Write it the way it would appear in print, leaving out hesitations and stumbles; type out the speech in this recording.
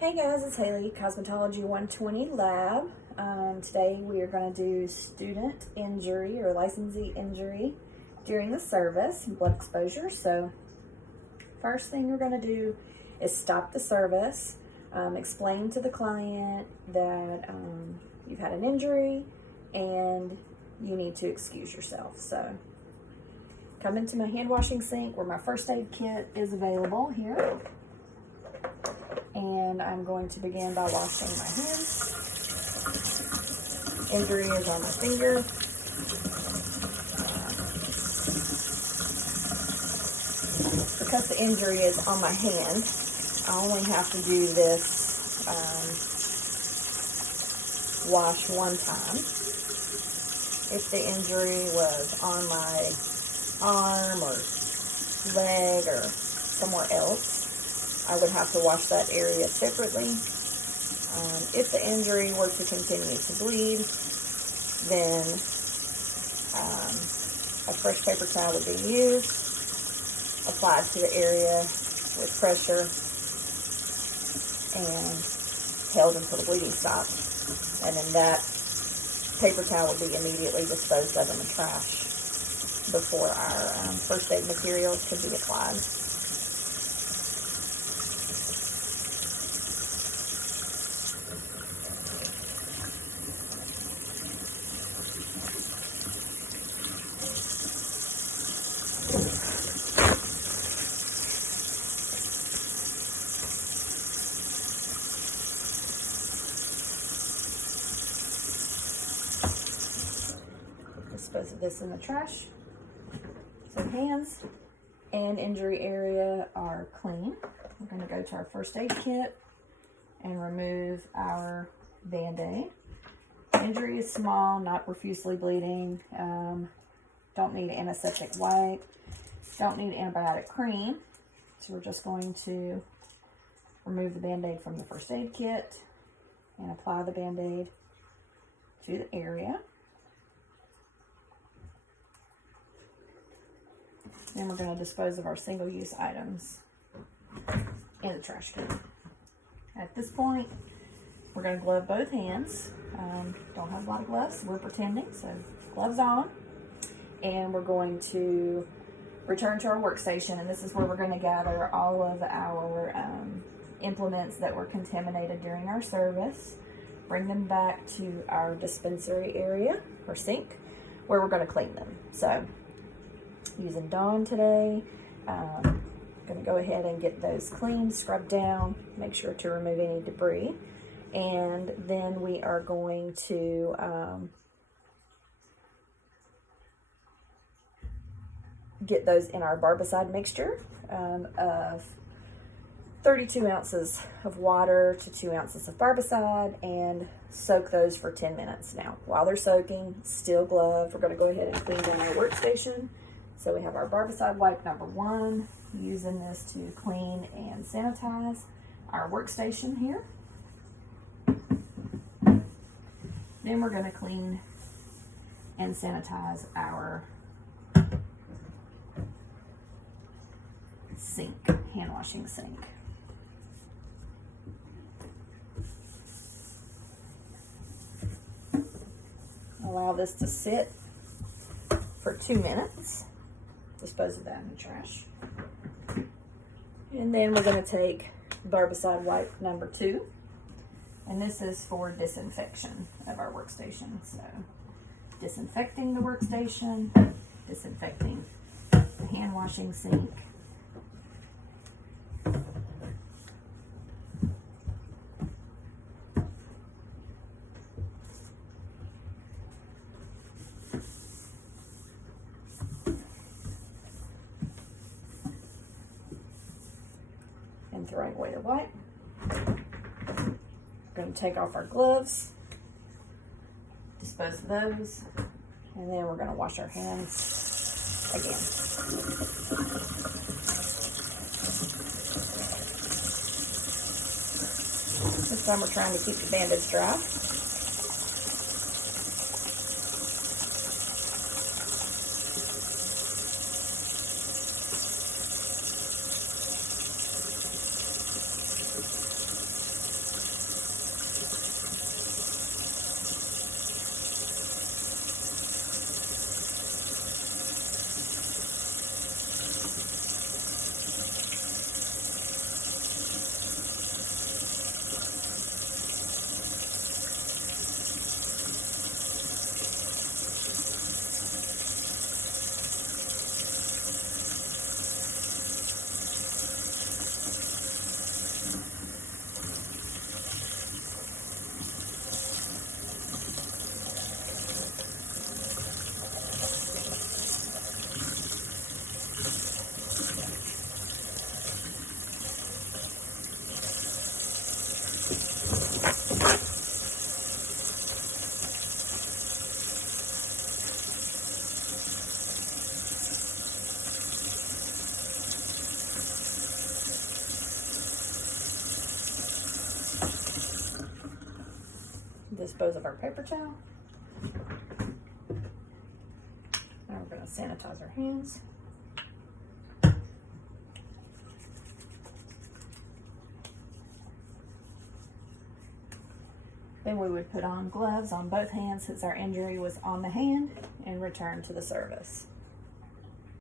Hey guys, it's Haley, Cosmetology 120 Lab. Today we are going to do student injury or licensee injury during the service, blood exposure. So first thing we're going to do is stop the service, explain to the client that you've had an injury and you need to excuse yourself. So come into my hand washing sink where my first aid kit is available here. And I'm going to begin by washing my hands. Injury is on my finger. Because the injury is on my hand, I only have to do this wash one time. If the injury was on my arm or leg or somewhere else, I would have to wash that area separately. If the injury were to continue to bleed, then a fresh paper towel would be used, applied to the area with pressure, and held until the bleeding stopped. And then that paper towel would be immediately disposed of in the trash before our first aid materials could be applied. Dispose of this in the trash. So hands and injury area are clean. We're going to go to our first aid kit and remove our Band-Aid. Injury is small, not profusely bleeding. Don't need antiseptic wipe. Don't need antibiotic cream. So we're just going to remove the Band-Aid from the first aid kit and apply the Band-Aid to the area. Then we're going to dispose of our single-use items in the trash can. At this point, we're going to glove both hands. Don't have a lot of gloves, we're pretending, so gloves on. And we're going to return to our workstation, and this is where we're going to gather all of our implements that were contaminated during our service, bring them back to our dispensary area or sink where we're going to clean them. So using Dawn today, I'm going to go ahead and get those cleaned, scrubbed down, make sure to remove any debris, and then we are going to get those in our barbicide mixture of 32 ounces of water to 2 ounces of barbicide, and soak those for 10 minutes. Now, while they're soaking, still gloved, we're going to go ahead and clean down our workstation. So we have our barbicide wipe number 1, using this to clean and sanitize our workstation here. Then we're going to clean and sanitize our sink, hand washing sink. Allow this to sit for 2 minutes. Dispose of that in the trash. And then we're going to take barbicide wipe number 2, and this is for disinfection of our workstation. So disinfecting the workstation, disinfecting the hand washing sink, and throwing away the wipe. We're going to take off our gloves, dispose of those, and then we're going to wash our hands again. This time we're trying to keep the bandage dry. dispose of our paper towel. Now we're going to sanitize our hands. Then we would put on gloves on both hands since our injury was on the hand and return to the service.